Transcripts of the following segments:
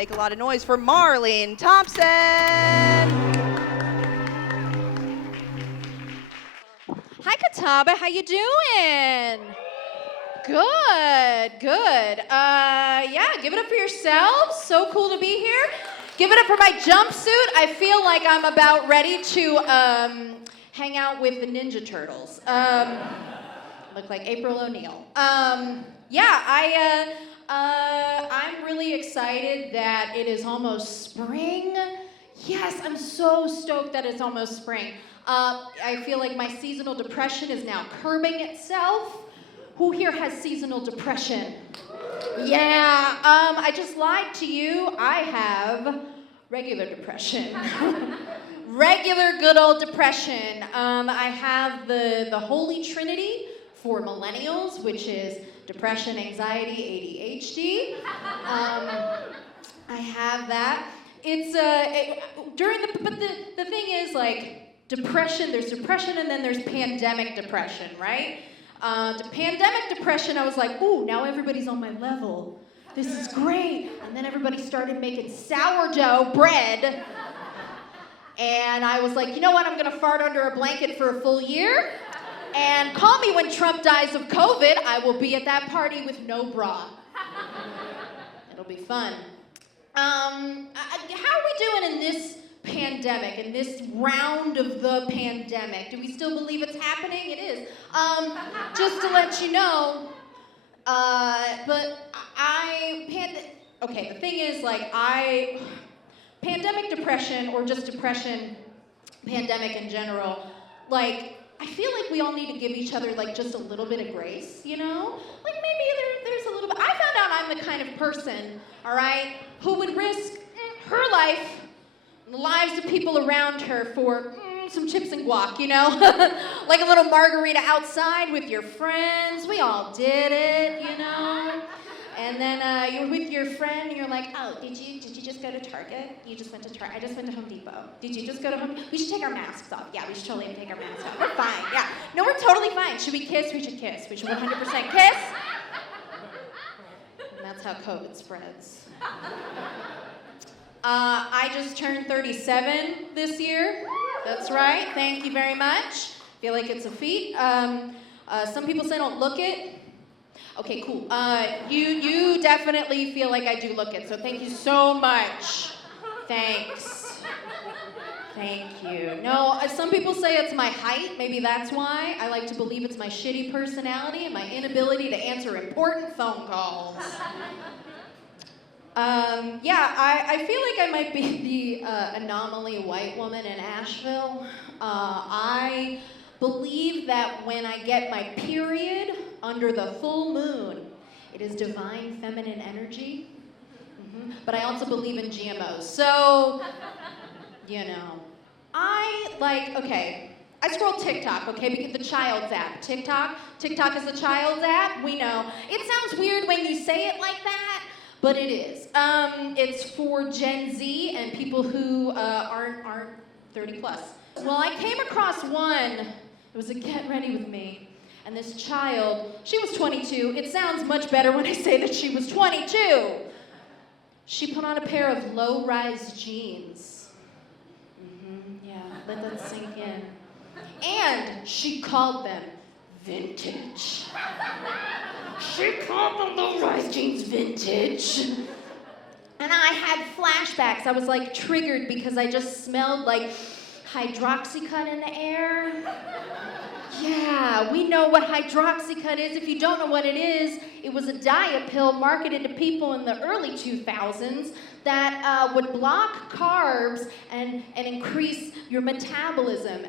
make a lot of noise for Marlene Thompson. Hi, Catawba. How you doing? Good, good. Yeah, give it up for yourselves. So cool to be here. Give it up for my jumpsuit. I feel like I'm about ready to hang out with the Ninja Turtles. Look like April O'Neil. Yeah, I'm really excited that it is almost spring. Yes, I'm so stoked that it's almost spring. I feel like my seasonal depression is now curbing itself. Who here has seasonal depression? Yeah, I just lied to you. I have regular depression. Regular good old depression. I have the Holy Trinity for millennials, which is depression, anxiety, ADHD. I have that. It's but the thing is, like, depression, there's depression and then there's pandemic depression, right? Pandemic depression, I was like, ooh, now everybody's on my level. This is great. And then everybody started making sourdough bread. And I was like, you know what, I'm gonna fart under a blanket for a full year. And call me when Trump dies of COVID. I will be at that party with no bra. It'll be fun. How are we doing in this pandemic, in this round of the pandemic? Do we still believe it's happening? It is. Just to let you know, okay, the thing is, like, pandemic depression, or just depression, pandemic in general, like, I feel like we all need to give each other, like, just a little bit of grace, you know? Like, maybe there's a little bit. I found out I'm the kind of person, all right, who would risk her life, the lives of people around her for some chips and guac, you know? Like a little margarita outside with your friends. We all did it, you know? And then you're with your friend and you're like, oh, did you just go to Target? You just went to Target. I just went to Home Depot. Did you just go to Home Depot? We should take our masks off. Yeah, we should totally take our masks off. We're fine, yeah. No, we're totally fine. Should we kiss? We should kiss. We should 100% kiss. And that's how COVID spreads. I just turned 37 this year. That's right. Thank you very much. Feel like it's a feat. Some people say don't look it. Okay, cool. You definitely feel like I do look it, so thank you so much. Thanks. Thank you. No, some people say it's my height. Maybe that's why. I like to believe it's my shitty personality and my inability to answer important phone calls. Yeah, I feel like I might be the anomaly white woman in Asheville. I believe that when I get my period under the full moon, it is divine feminine energy. But I also believe in GMOs. So, you know, I scroll TikTok, okay, because the child's app. TikTok is the child's app, we know. It sounds weird when you say it like that, but it is. It's for Gen Z and people who aren't 30 plus. Well, I came across one. It was a Get Ready With Me. And this child, she was 22. It sounds much better when I say that she was 22. She put on a pair of low-rise jeans. Yeah, let that sink in. And she called them vintage. She called the low-rise jeans vintage. And I had flashbacks. I was like triggered because I just smelled like Hydroxycut in the air. Yeah, we know what Hydroxycut is. If you don't know what it is, it was a diet pill marketed to people in the early 2000s that would block carbs and increase your metabolism.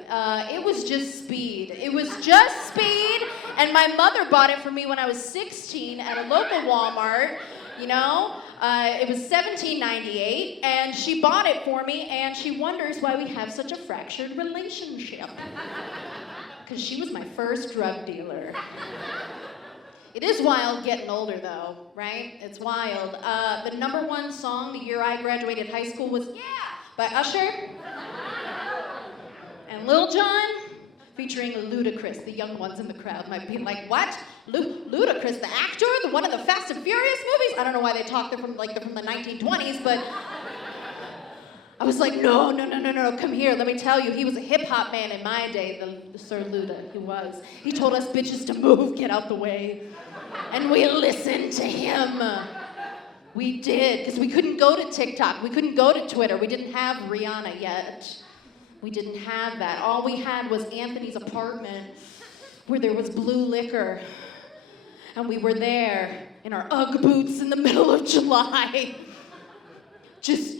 It was just speed. It was just speed, and my mother bought it for me when I was 16 at a local Walmart, you know? It was $17.98, and she bought it for me, and she wonders why we have such a fractured relationship. Because she was my first drug dealer. It is wild getting older, though, right? It's wild. The #1 song the year I graduated high school was Yeah by Usher. And Lil Jon, featuring Ludacris. The young ones in the crowd might be like, what? Ludacris, the actor? The one in the Fast and Furious movies? I don't know why they talk they're from the 1920s, but I was like, no, come here, let me tell you, he was a hip-hop man in my day, the Sir Luda, he was. He told us bitches to move, get out the way. And we listened to him. We did, because we couldn't go to TikTok, we couldn't go to Twitter, we didn't have Rihanna yet. We didn't have that. All we had was Anthony's apartment, where there was blue liquor. And we were there in our Ugg boots in the middle of July. Just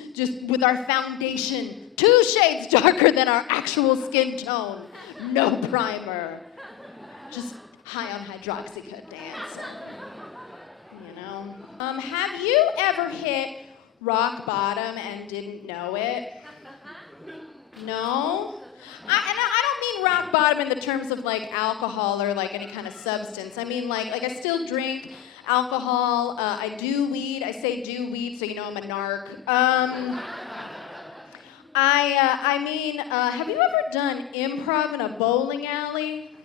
with our foundation 2 shades darker than our actual skin tone. No primer. Just high on Hydroxycut dance. You know? Have you ever hit rock bottom and didn't know it? No? I don't mean rock bottom in the terms of like alcohol or like any kind of substance. I mean like I still drink alcohol, I do weed. I say do weed so you know I'm a narc. Have you ever done improv in a bowling alley?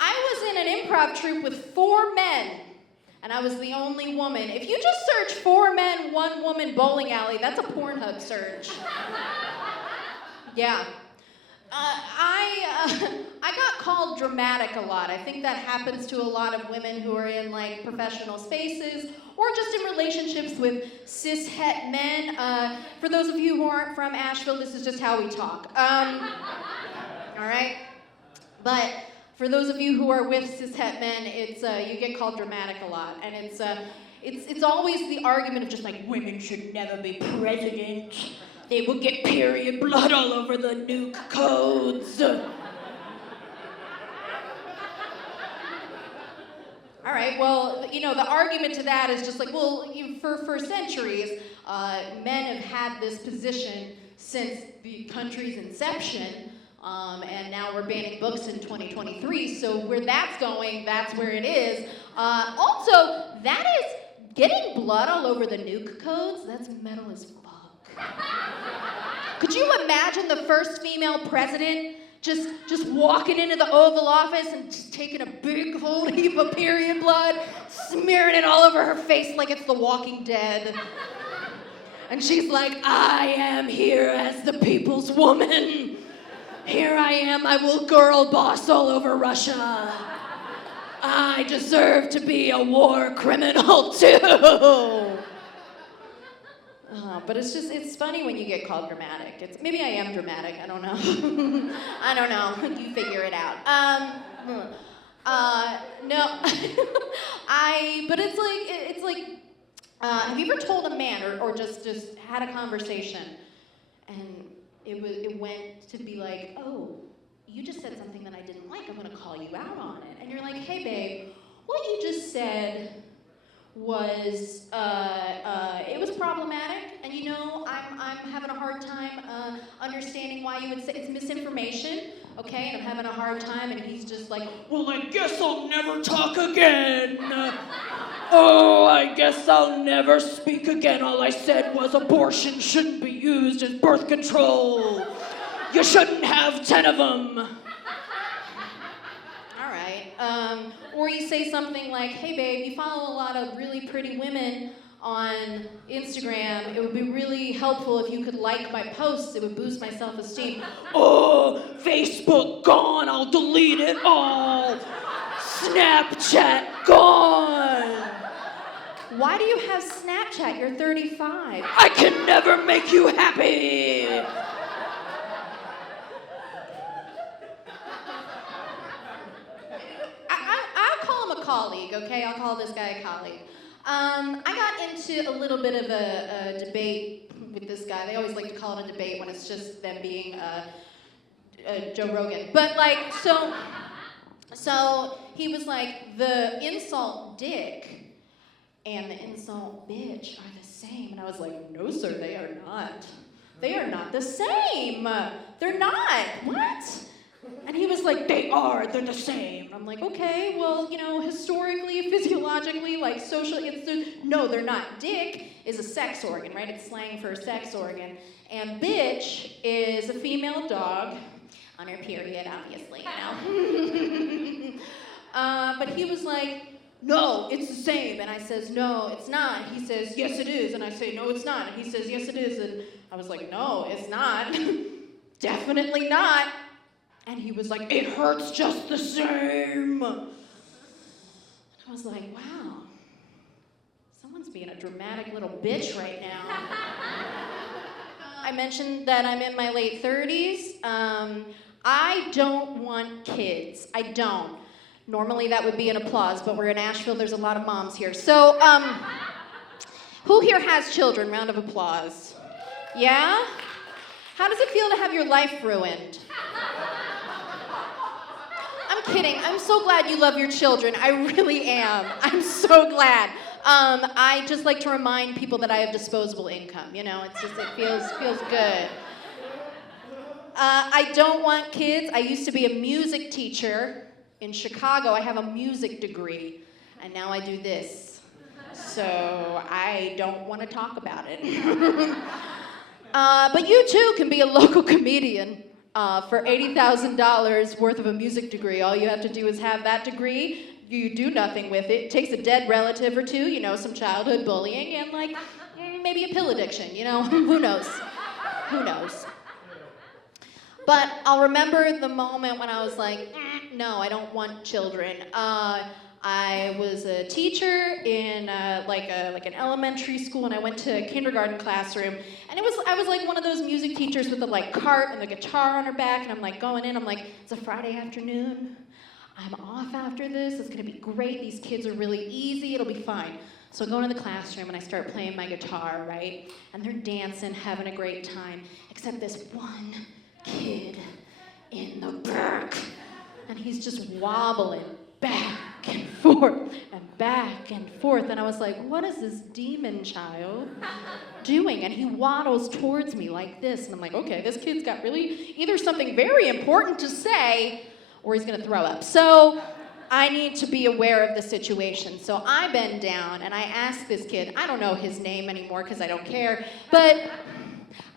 I was in an improv troupe with 4 men, and I was the only woman. If you just search 4 men, 1 woman bowling alley, that's a Pornhub search. Yeah. I got called dramatic a lot. I think that happens to a lot of women who are in like professional spaces or just in relationships with cis-het men. For those of you who aren't from Asheville, this is just how we talk. All right? But for those of you who are with cis-het men, it's you get called dramatic a lot, and it's always the argument of just like women should never be president. They will get period blood all over the nuke codes. All right, well, you know, the argument to that is just like, well, for centuries, men have had this position since the country's inception, and now we're banning books in 2023, so where that's going, that's where it is. Also, that is getting blood all over the nuke codes, that's metal as fuck. Could you imagine the first female president just walking into the Oval Office and just taking a big whole heap of period blood, smearing it all over her face like it's The Walking Dead? And she's like, I am here as the people's woman. Here I am, I will girl boss all over Russia. I deserve to be a war criminal too. But it's funny when you get called dramatic. Maybe I am dramatic, I don't know. I don't know, you figure it out. No, but it's like, have you ever told a man or just had a conversation and it went to be like, oh, you just said something that I didn't like, I'm gonna call you out on it. And you're like, hey babe, what you just said was, it was problematic, and you know, I'm having a hard time understanding why you would say it's misinformation, okay, and I'm having a hard time, and he's just like, well, I guess I'll never talk again. Oh, I guess I'll never speak again. All I said was abortion shouldn't be used as birth control. You shouldn't have 10 of them. Or you say something like, hey babe, you follow a lot of really pretty women on Instagram. It would be really helpful if you could like my posts. It would boost my self-esteem. Oh, Facebook gone, I'll delete it all. Snapchat gone. Why do you have Snapchat? You're 35. I can never make you happy. Colleague, okay? I'll call this guy a colleague. I got into a little bit of a debate with this guy. They always like to call it a debate when it's just them being Joe Rogan. But like, so he was like, the insult dick and the insult bitch are the same. And I was like, no sir, they are not. They are not the same. They're not. What? And he was like, they're the same. And I'm like, okay, well, you know, historically, physiologically, like socially, no, they're not. Dick is a sex organ, right? It's slang for a sex organ. And bitch is a female dog on her period, obviously, you know. But he was like, no, it's the same. And I says, no, it's not. He says, yes, it is. And I say, no, it's not. And he says, yes, it is. And I was like, no, it's not. Definitely not. And he was like, it hurts just the same. I was like, wow, someone's being a dramatic little bitch right now. I mentioned that I'm in my late 30s. I don't want kids. I don't. Normally that would be an applause, but we're in Asheville, there's a lot of moms here. So, who here has children? Round of applause. Yeah? How does it feel to have your life ruined? I'm kidding. I'm so glad you love your children. I really am. I'm so glad. I just like to remind people that I have disposable income. You know, it's just, it feels good. I don't want kids. I used to be a music teacher in Chicago. I have a music degree, and now I do this. So I don't want to talk about it. But you too can be a local comedian for $80,000 worth of a music degree. All you have to do is have that degree. You do nothing with it. It takes a dead relative or two, you know, some childhood bullying, and like maybe a pill addiction, you know, who knows? Who knows? But I'll remember the moment when I was like, no, I don't want children. I was a teacher in like an elementary school, and I went to a kindergarten classroom, and I was like one of those music teachers with the like cart and the guitar on her back, and I'm like going in, I'm like, it's a Friday afternoon. I'm off after this. It's gonna be great. These kids are really easy. It'll be fine. So I go into the classroom and I start playing my guitar, right? And they're dancing, having a great time, except this one kid in the back. And he's just wobbling back and forth and back and forth. And I was like, what is this demon child doing? And he waddles towards me like this. And I'm like, okay, this kid's got really either something very important to say or he's gonna throw up. So I need to be aware of the situation. So I bend down and I ask this kid, I don't know his name anymore because I don't care, but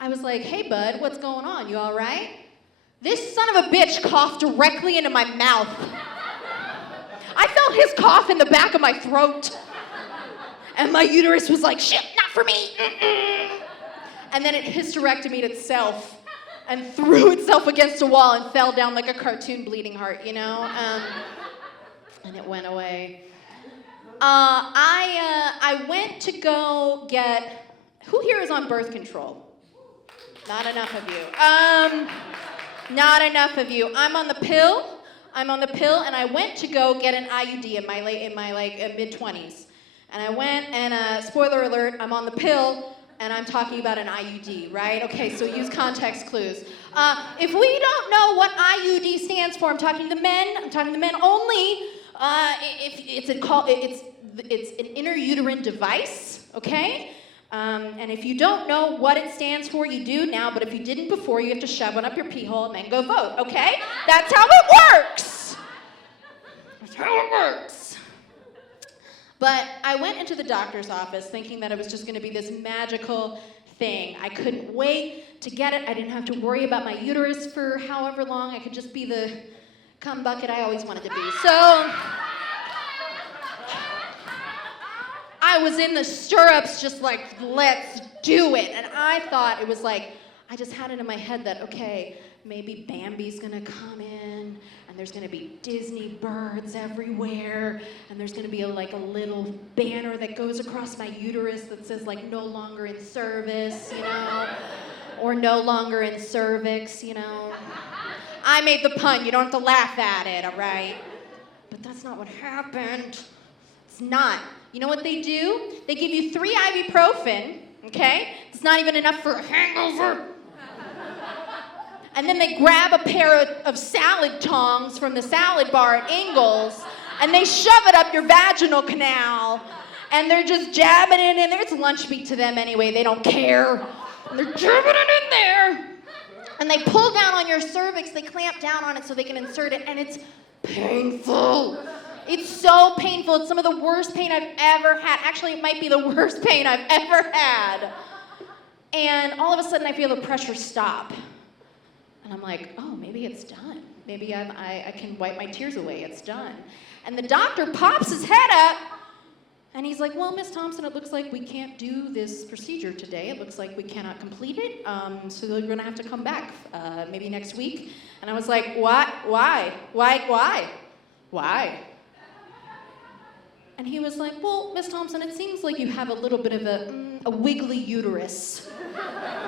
I was like, hey bud, what's going on? You all right? This son of a bitch coughed directly into my mouth. I felt his cough in the back of my throat. And my uterus was like, shit, not for me. And then it hysterectomied itself and threw itself against a wall and fell down like a cartoon bleeding heart, you know? And it went away. I went to go get, who here is on birth control? Not enough of you. Not enough of you. I'm on the pill, and I went to go get an IUD in my mid-20s. And I went, and spoiler alert, I'm on the pill, and I'm talking about an IUD, right? Okay, so use context clues. If we don't know what IUD stands for, I'm talking to the men only. It's an intrauterine device, okay? And if you don't know what it stands for, you do now, but if you didn't before, you have to shove one up your pee hole and then go vote, okay? That's how it works. That's how it works. But I went into the doctor's office thinking that it was just gonna be this magical thing. I couldn't wait to get it. I didn't have to worry about my uterus for however long. I could just be the cum bucket I always wanted to be. So I was in the stirrups just like, let's do it. And I thought it was like, I just had it in my head that, okay, maybe Bambi's gonna come in, and there's gonna be Disney birds everywhere, and there's gonna be a little banner that goes across my uterus that says like, no longer in service, you know, or no longer in cervix, you know. I made the pun, you don't have to laugh at it, all right? But that's not what happened. It's not. You know what they do? They give you 3 ibuprofen, okay? It's not even enough for a hangover. And then they grab a pair of salad tongs from the salad bar at Ingles, and they shove it up your vaginal canal, and they're just jabbing it in there. It's lunch meat to them anyway, they don't care. And they're jabbing it in there. And they pull down on your cervix, they clamp down on it so they can insert it, and it's painful. It's so painful. It's some of the worst pain I've ever had. Actually, it might be the worst pain I've ever had. And all of a sudden, I feel the pressure stop. And I'm like, oh, maybe it's done. maybe I can wipe my tears away. It's done. And the doctor pops his head up, and he's like, well, Miss Thompson, it looks like we can't do this procedure today. It looks like we cannot complete it, so you're going to have to come back maybe next week. And I was like, what? Why? Why? And he was like, well, Miss Thompson, it seems like you have a little bit of a wiggly uterus.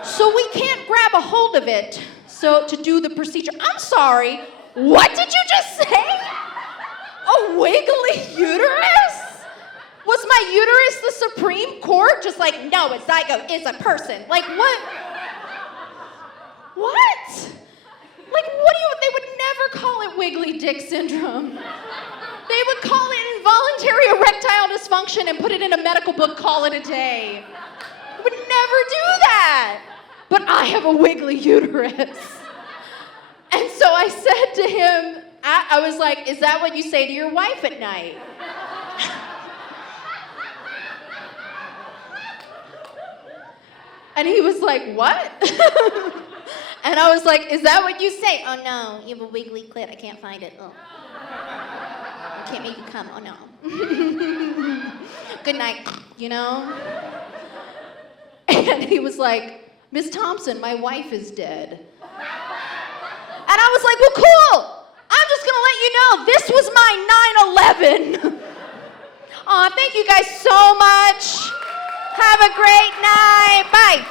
So we can't grab a hold of it to do the procedure. I'm sorry, what did you just say? A wiggly uterus? Was my uterus the Supreme Court? Just like, no, a zygote is a person. Like, what? What? Like, they would never call it wiggly dick syndrome. They would call it involuntary erectile dysfunction and put it in a medical book, call it a day. They would never do that. But I have a wiggly uterus. And so I said to him, I was like, is that what you say to your wife at night? And he was like, what? And I was like, is that what you say? Oh no, you have a wiggly clit, I can't find it. Oh. I can't make you come, oh no. Good night, you know? And he was like, Miss Thompson, my wife is dead. And I was like, well, cool. I'm just gonna let you know, this was my 9/11. Aw, thank you guys so much. Have a great night. Bye.